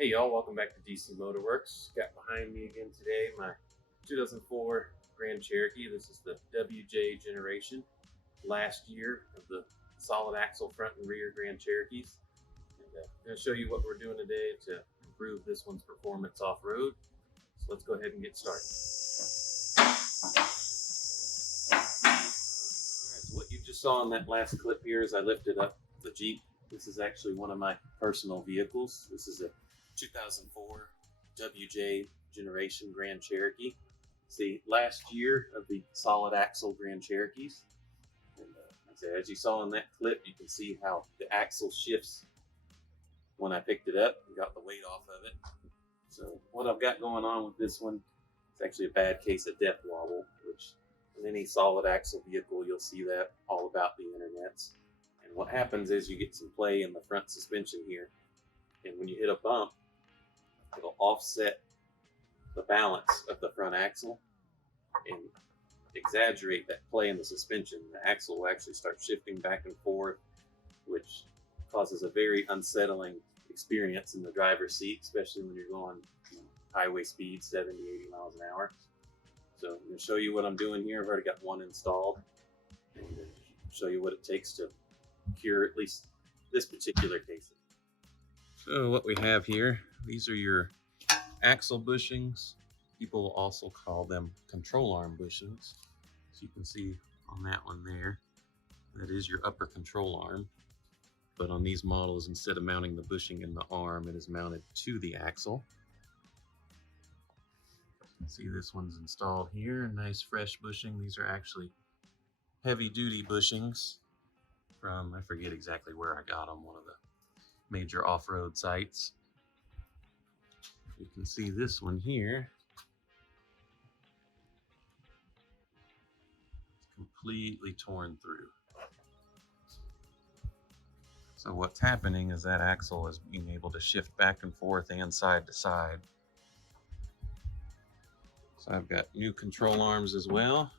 Hey y'all, welcome back to DC Motorworks. Got behind me again today my 2004 Grand Cherokee. This is the WJ generation, last year of the solid axle front and rear Grand Cherokees. And I'm going to show you what we're doing today to improve this one's performance off-road. So let's go ahead and get started. Alright, so what you just saw in that last clip here is I lifted up the Jeep. This is actually one of my personal vehicles. This is a 2004 WJ generation Grand Cherokee. It's the last year of the solid axle Grand Cherokees. And as you saw in that clip, you can see how the axle shifts when I picked it up and got the weight off of it. So what I've got going on with this one is actually a bad case of death wobble, which in any solid axle vehicle, you'll see that all about the internets. And what happens is you get some play in the front suspension here. And when you hit a bump, it'll offset the balance of the front axle and exaggerate that play in the suspension. The axle will actually start shifting back and forth, which causes a very unsettling experience in the driver's seat, especially when you're going highway speed, 70, 80 miles an hour. So I'm going to show you what I'm doing here. I've already got one installed, and show you what it takes to cure at least this particular case. So what we have here, these are your axle bushings. People will also call them control arm bushings. So you can see on that one there, that is your upper control arm. But on these models, instead of mounting the bushing in the arm, it is mounted to the axle. You can see this one's installed here, nice fresh bushing. These are actually heavy duty bushings from, I forget exactly where I got them, one of the major off-road sites. You can see this one here, it's completely torn through. So what's happening is that axle is being able to shift back and forth and side to side. So I've got new control arms as well.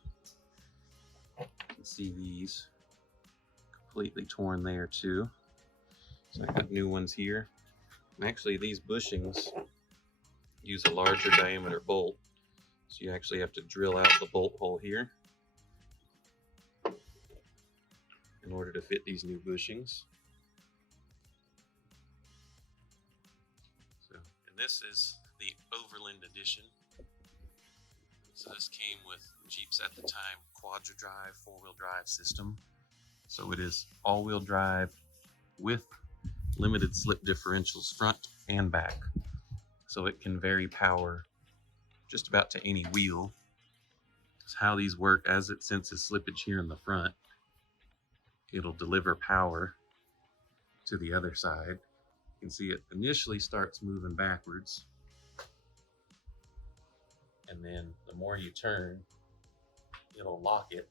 You can see these completely torn there too. So I've got new ones here. And actually these bushings use a larger diameter bolt. So you actually have to drill out the bolt hole here in order to fit these new bushings. So, and this is the Overland edition. So this came with Jeeps at the time quadra drive, four-wheel drive system. So it is all-wheel drive with limited slip differentials front and back. So it can vary power just about to any wheel. That's how these work. As it senses slippage here in the front, it'll deliver power to the other side. You can see it initially starts moving backwards, and then the more you turn, it'll lock it,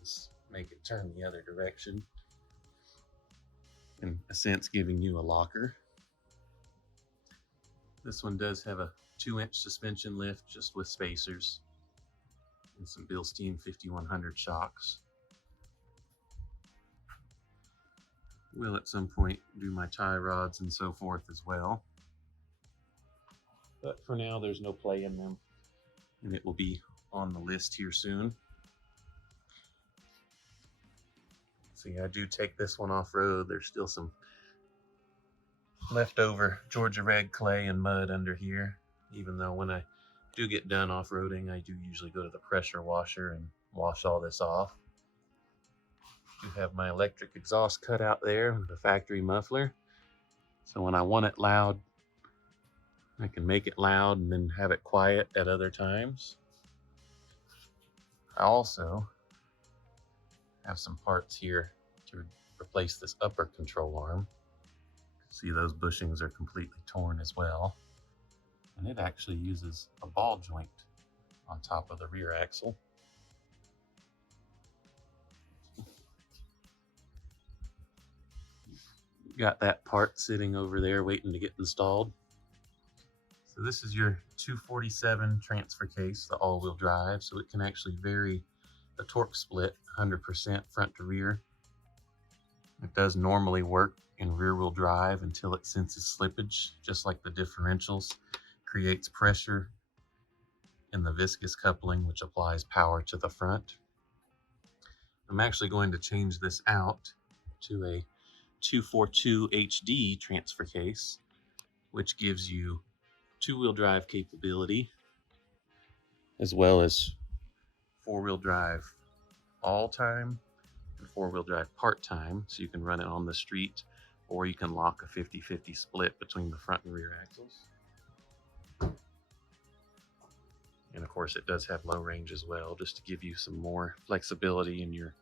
just make it turn the other direction, in a sense giving you a locker. This one does have a 2-inch suspension lift just with spacers and some Bilstein 5100 shocks. Will at some point do my tie rods and so forth as well. But for now, there's no play in them, and it will be on the list here soon. See, I do take this one off-road. There's still some leftover Georgia red clay and mud under here, even though when I do get done off-roading, I do usually go to the pressure washer and wash all this off. I do have my electric exhaust cut out there with the factory muffler. So when I want it loud, I can make it loud and then have it quiet at other times. I also have some parts here to replace this upper control arm. See, those bushings are completely torn as well. And it actually uses a ball joint on top of the rear axle. Got that part sitting over there waiting to get installed. So this is your 247 transfer case, the all-wheel drive, so it can actually vary the torque split 100% front to rear. It does normally work in rear-wheel drive until it senses slippage, just like the differentials, creates pressure in the viscous coupling, which applies power to the front. I'm actually going to change this out to a 242 HD transfer case, which gives you two-wheel drive capability as well as four-wheel drive all-time and four-wheel drive part-time, so you can run it on the street, or you can lock a 50-50 split between the front and rear axles. And of course it does have low range as well, just to give you some more flexibility in your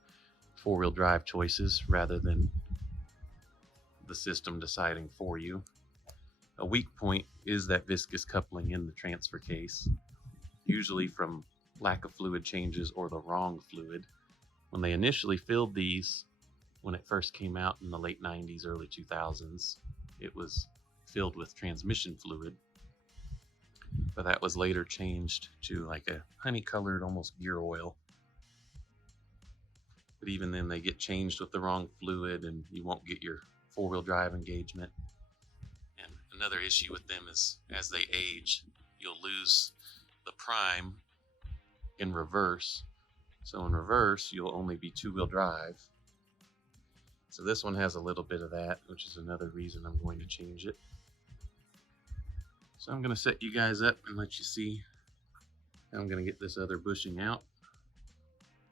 four-wheel drive choices rather than the system deciding for you. A weak point is that viscous coupling in the transfer case, usually from lack of fluid changes or the wrong fluid. When they initially filled these, when it first came out in the late 90s, early 2000s, it was filled with transmission fluid, but that was later changed to like a honey-colored, almost gear oil. But even then they get changed with the wrong fluid and you won't get your four-wheel drive engagement. And another issue with them is as they age, you'll lose the prime in reverse. So in reverse, you'll only be two-wheel drive. So this one has a little bit of that, which is another reason I'm going to change it. So I'm going to set you guys up and let you see how I'm going to get this other bushing out.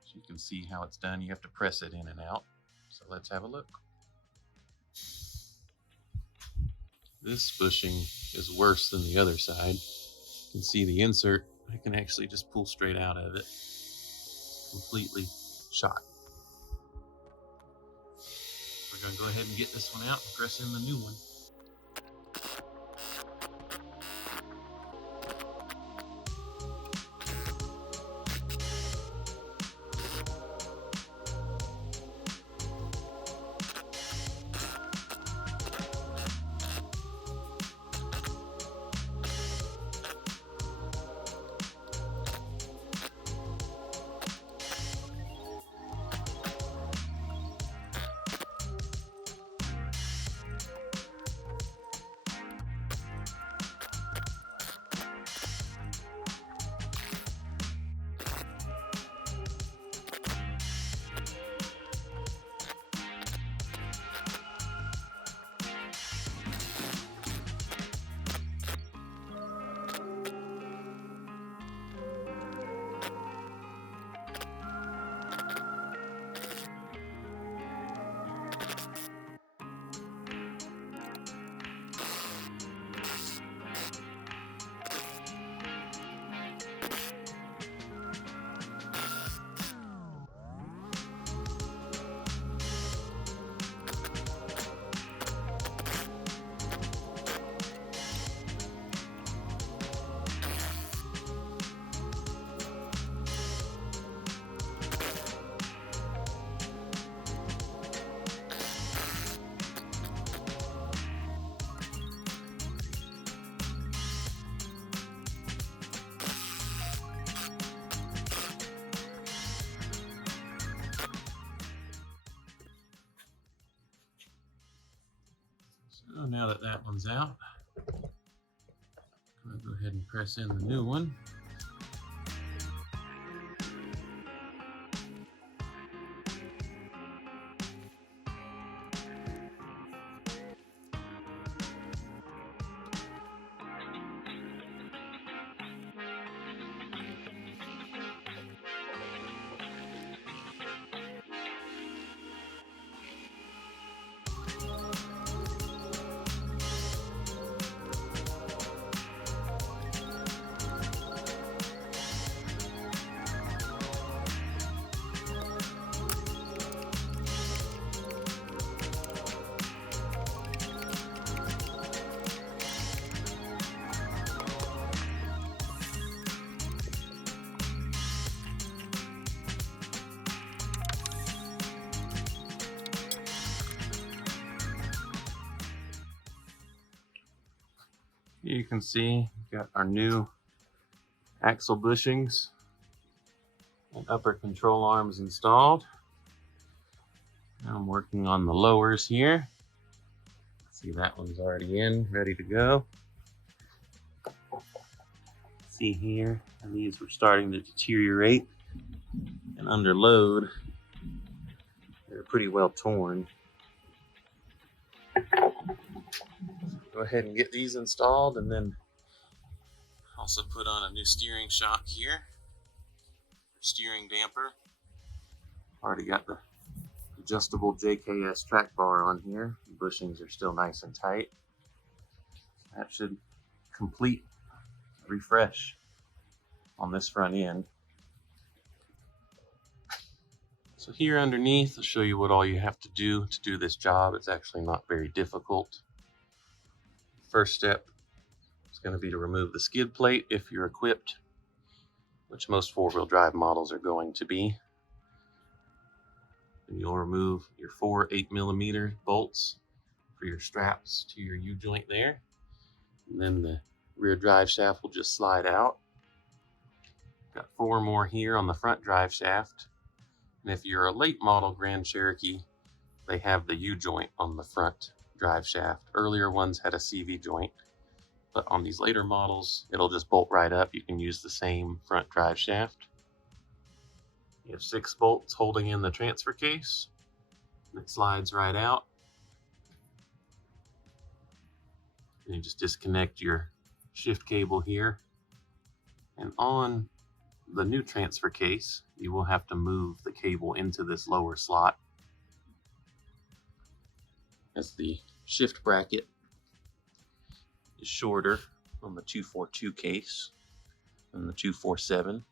So you can see how it's done. You have to press it in and out. So let's have a look. This bushing is worse than the other side. You can see the insert. I can actually just pull straight out of it. Completely shot. We're going to go ahead and get this one out and press in the new one. So now that that one's out, I'm going to go ahead and press in the new one. You can see we've got our new axle bushings and upper control arms installed. Now I'm working on the lowers here. See, that one's already in, ready to go. See here, and these were starting to deteriorate, and under load, they're pretty well torn. Go ahead and get these installed, and then also put on a new steering shock here, steering damper. Already got the adjustable JKS track bar on here. The bushings are still nice and tight. That should complete refresh on this front end. So here underneath, I'll show you what all you have to do this job. It's actually not very difficult. First step is going to be to remove the skid plate if you're equipped, which most four-wheel drive models are going to be. And you'll remove your 4 8mm bolts for your straps to your U-joint there. And then the rear drive shaft will just slide out. Got 4 more here on the front drive shaft. And if you're a late model Grand Cherokee, they have the U-joint on the front drive shaft. Earlier ones had a CV joint, but on these later models, it'll just bolt right up. You can use the same front drive shaft. You have 6 bolts holding in the transfer case. And it slides right out. And you just disconnect your shift cable here. And on the new transfer case, you will have to move the cable into this lower slot, as the shift bracket is shorter on the 242 case than the 247.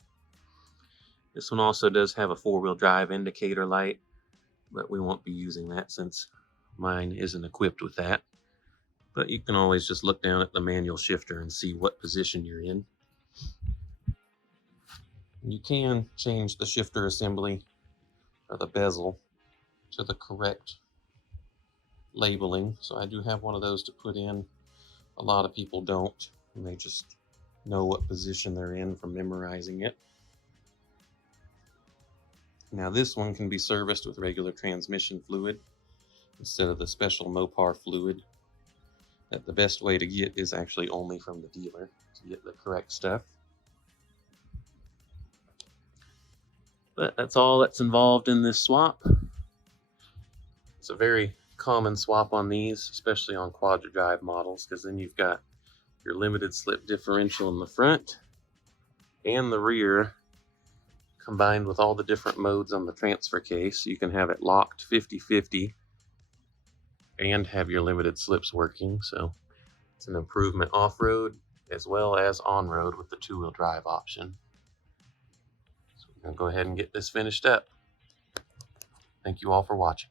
This one also does have a 4-wheel drive indicator light, but we won't be using that since mine isn't equipped with that. But you can always just look down at the manual shifter and see what position you're in. You can change the shifter assembly or the bezel to the correct labeling. So I do have one of those to put in. A lot of people don't, and they just know what position they're in from memorizing it. Now this one can be serviced with regular transmission fluid instead of the special Mopar fluid that the best way to get is actually only from the dealer to get the correct stuff. But that's all that's involved in this swap. It's a very common swap on these, especially on quadra drive models, because then you've got your limited slip differential in the front and the rear combined with all the different modes on the transfer case. You can have it locked 50-50 and have your limited slips working. So it's an improvement off-road as well as on-road with the 2-wheel drive option. So we're going to go ahead and get this finished up. Thank you all for watching.